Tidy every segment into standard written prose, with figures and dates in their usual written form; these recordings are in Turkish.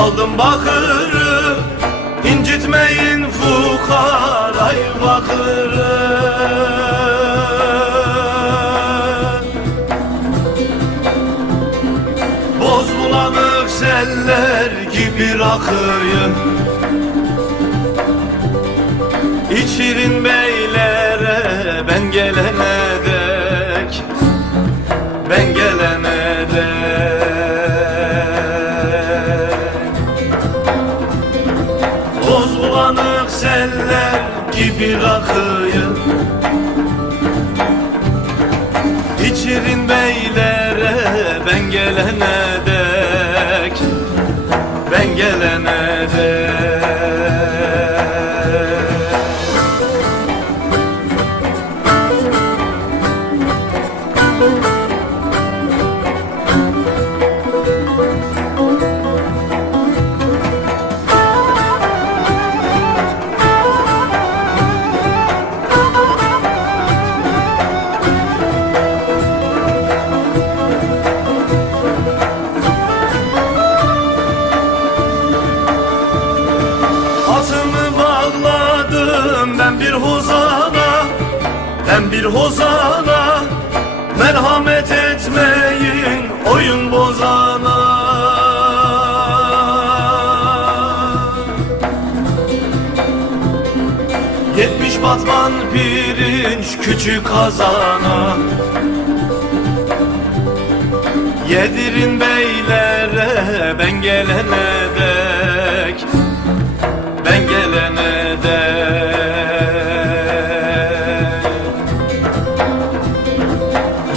aldım bakırı, incitmeyin fukarayı bakırı. Boz bulanık seller gibi rakıyı İçirin beylere ben gelene dek, ben gelene dek. Boz bulanık seller gibi rakıyı İçirin beylere ben gelene dek, ben gelene dek. Atımı bağladım ben bir hozana, ben bir hozana. Merhamet etmeyin oyun bozana. Yetmiş batman pirinç küçük kazana. Yedirin beylere ben gelene dek, ben gelene dek.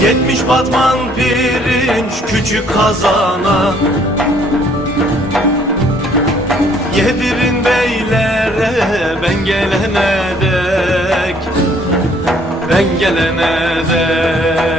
70 batman pirinç küçük kazana. Yedirin beylere ben gelene dek, ben gelene dek.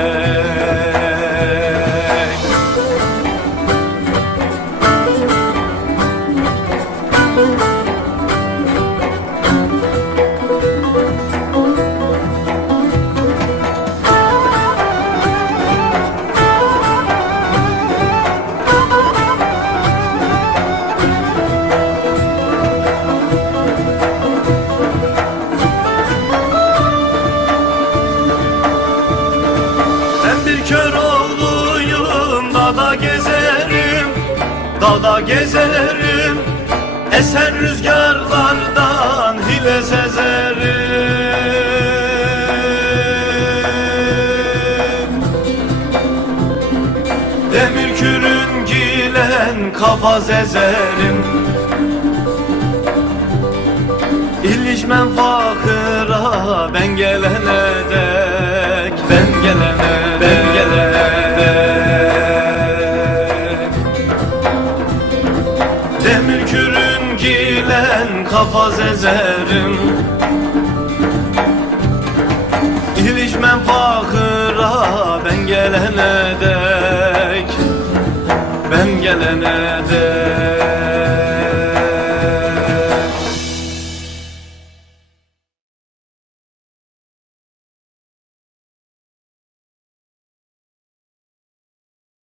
Köroğluyum, dağda gezerim, dağda gezerim. Esen rüzgarlardan hile sezerim. Demir kürün gilen kafa zezerim. İlişmem fakıra ben gelene dek, ben gelene dek, ben gelene dek. Demir kürün gilen kafa zezerim. İlişmem fakıra ben gelene dek, ben gelene dek.